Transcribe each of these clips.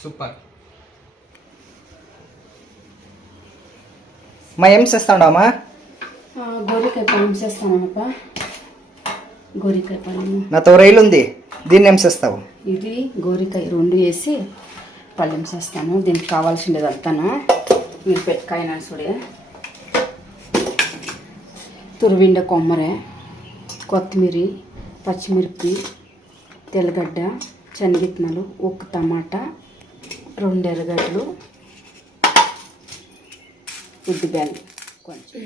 Super మా ఏం చేస్తాడమ్మా గోరికాయ పళ్ళం చేస్తామన్నప్ప గోరికాయ పళ్ళము నాతో రైలు ఉంది. దీన్ని ఏం చేస్తావు? ఇది గోరికాయ రెండు వేసి పళ్ళెం చేస్తాను. దీనికి కావాల్సిండేది అంతాను? మీరు పెట్టుకాయన చూడే. తురివిండ కొమ్మరే కొత్తిమీర పచ్చిమిరపి తెల్లగడ్డ శనగిత్తనాలు ఒక టమాటా రెండు ఎర్రగడ్డలు ఉద్దిబ్యాలు కొంచెం.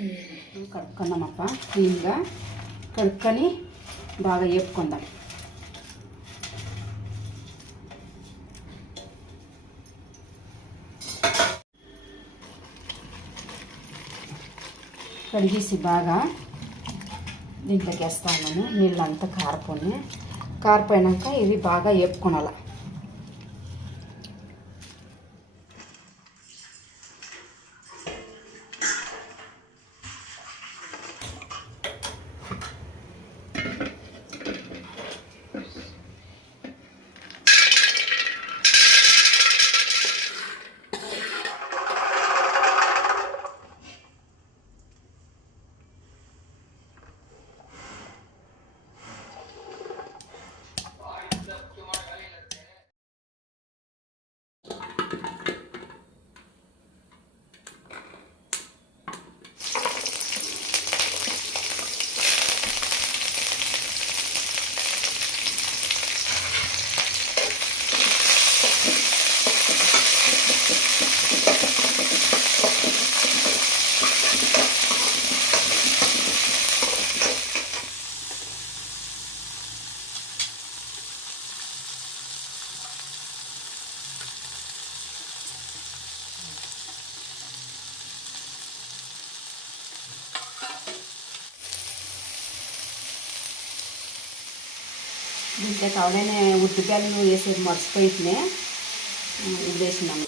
కడుక్కున్నామప్ప క్లీన్గా కడుక్కొని బాగా వేపుకుందాం కడిగేసి బాగా దీంట్లోకి వేస్తా ఉన్నాను. నీళ్ళంతా కారిపోయి కారిపోయినాక ఇది బాగా వేపుకొనాల దీంట్లో కావాలనే ఉద్దిపాయలు వేసేది మర్చిపోయితే ఇది వేసినాము